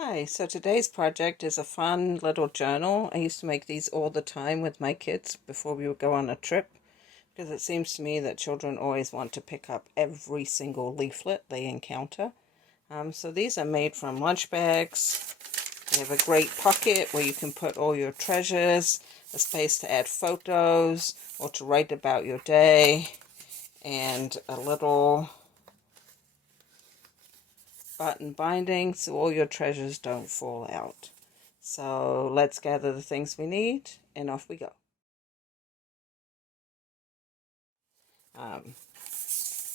Hi, so today's project is a fun little journal. I used to make these all the time with my kids before we would go on a trip, because it seems to me that children always want to pick up every single leaflet they encounter. So these are made from lunch bags. They have a great pocket where you can put all your treasures, a space to add photos or to write about your day, and a little button binding so all your treasures don't fall out. So let's gather the things we need and off we go.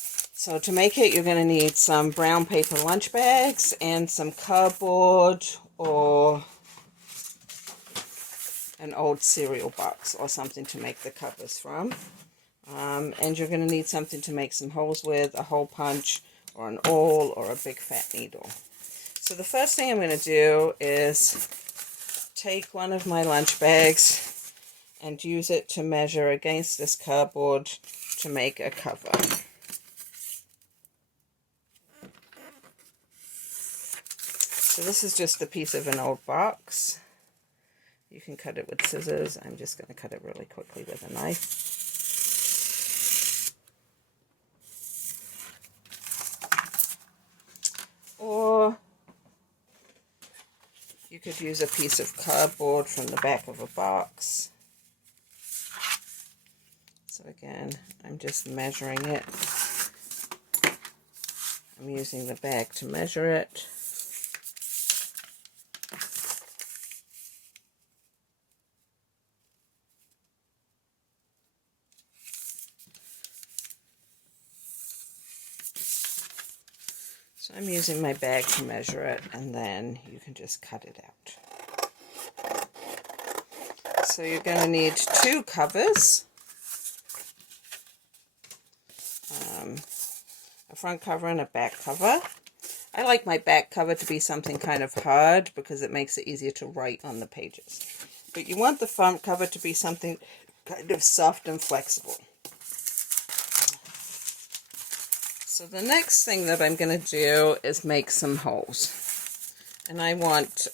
So to make it, you're going to need some brown paper lunch bags and some cardboard or an old cereal box or something to make the covers from. And you're going to need something to make some holes with, a hole punch or an awl or a big fat needle. So the first thing I'm going to do is take one of my lunch bags and use it to measure against this cardboard to make a cover. So this is just a piece of an old box. You can cut it with scissors. I'm just going to cut it really quickly with a knife. Or you could use a piece of cardboard from the back of a box. So again, I'm just measuring it. I'm using the bag to measure it. So I'm using my bag to measure it, and then you can just cut it out. So you're going to need two covers. A front cover and a back cover. I like my back cover to be something kind of hard because it makes it easier to write on the pages. But you want the front cover to be something kind of soft and flexible. So the next thing that I'm going to do is make some holes. And I want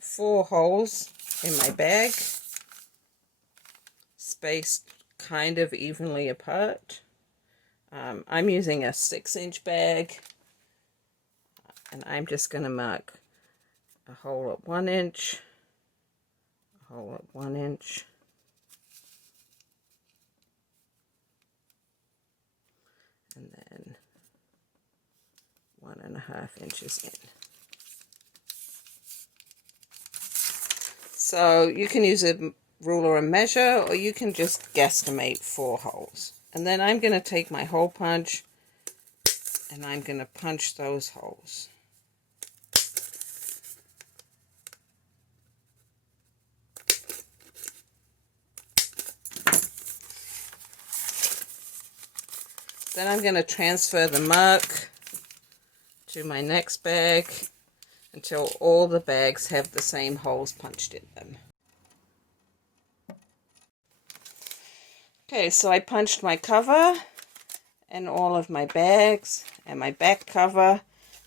4 holes in my bag, spaced kind of evenly apart. I'm using a 6-inch bag, and I'm just going to mark a hole at 1 inch, a hole at 1 inch, and then 1.5 inches in. So you can use a ruler and measure, or you can just guesstimate 4 holes. And then I'm going to take my hole punch and I'm going to punch those holes. Then I'm going to transfer the mark to my next bag until all the bags have the same holes punched in them. Okay, so I punched my cover and all of my bags and my back cover,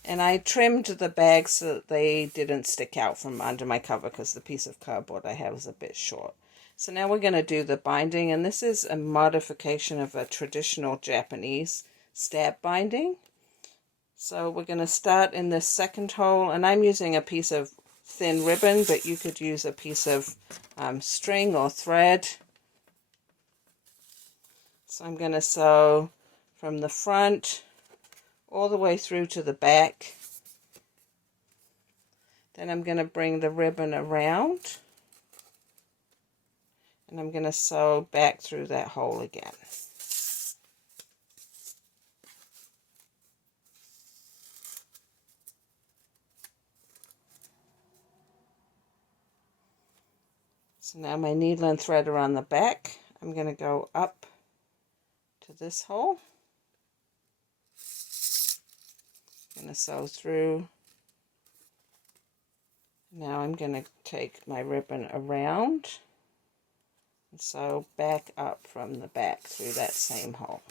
and I trimmed the bags so that they didn't stick out from under my cover because the piece of cardboard I have is a bit short. So now we're going to do the binding, and this is a modification of a traditional Japanese stab binding. So we're going to start in this second hole, and I'm using a piece of thin ribbon, but you could use a piece of string or thread. So I'm going to sew from the front all the way through to the back. Then I'm going to bring the ribbon around, and I'm going to sew back through that hole again. So now my needle and thread are on the back. I'm going to go up to this hole. I'm going to sew through. Now I'm going to take my ribbon around and sew back up from the back through that same hole.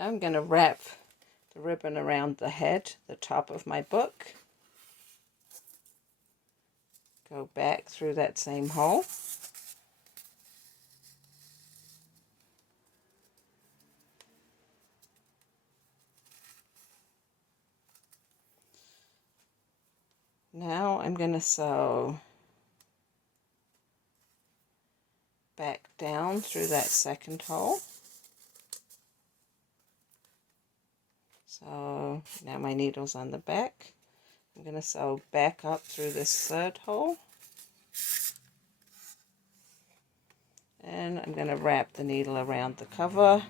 I'm going to wrap the ribbon around the head, the top of my book. Go back through that same hole. Now I'm going to sew back down through that second hole. So now my needle's on the back. I'm going to sew back up through this third hole. And I'm going to wrap the needle around the cover,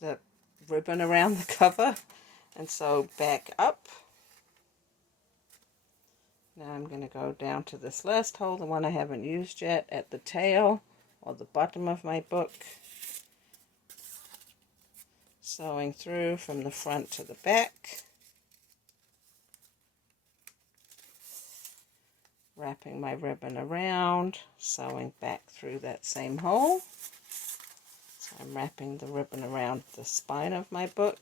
the ribbon around the cover, and sew back up. Now I'm going to go down to this last hole, the one I haven't used yet, at the tail or the bottom of my book. Sewing through from the front to the back. Wrapping my ribbon around, sewing back through that same hole. So I'm wrapping the ribbon around the spine of my book.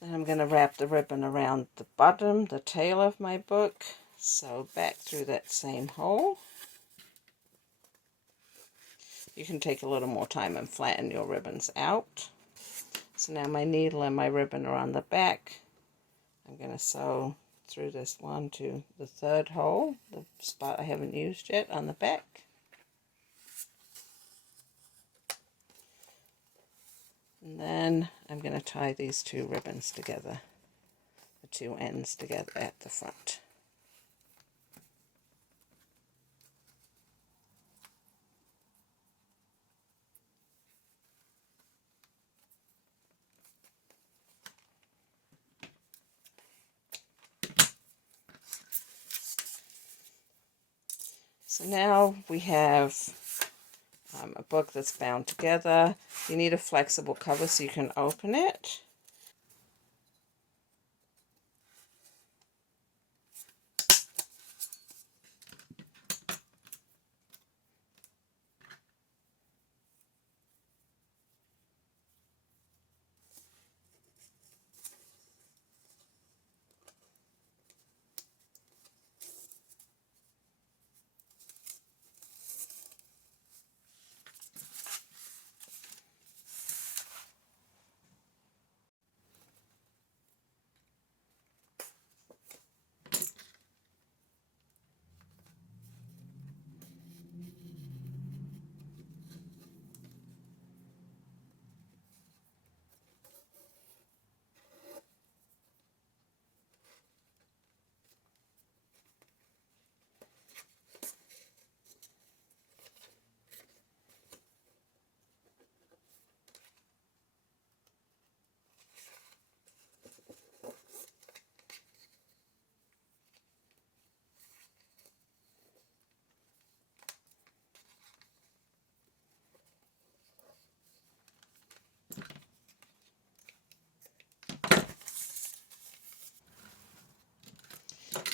Then I'm going to wrap the ribbon around the bottom, the tail of my book. Sew back through that same hole. You can take a little more time and flatten your ribbons out. So now my needle and my ribbon are on the back. I'm going to sew through this one to the third hole, the spot I haven't used yet on the back. And then I'm going to tie these two ribbons together, the two ends together at the front. So now we have a book that's bound together. You need a flexible cover so you can open it.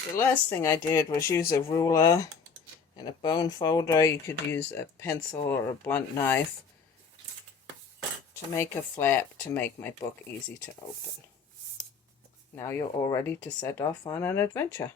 The last thing I did was use a ruler and a bone folder. You could use a pencil or a blunt knife to make a flap to make my book easy to open. Now you're all ready to set off on an adventure.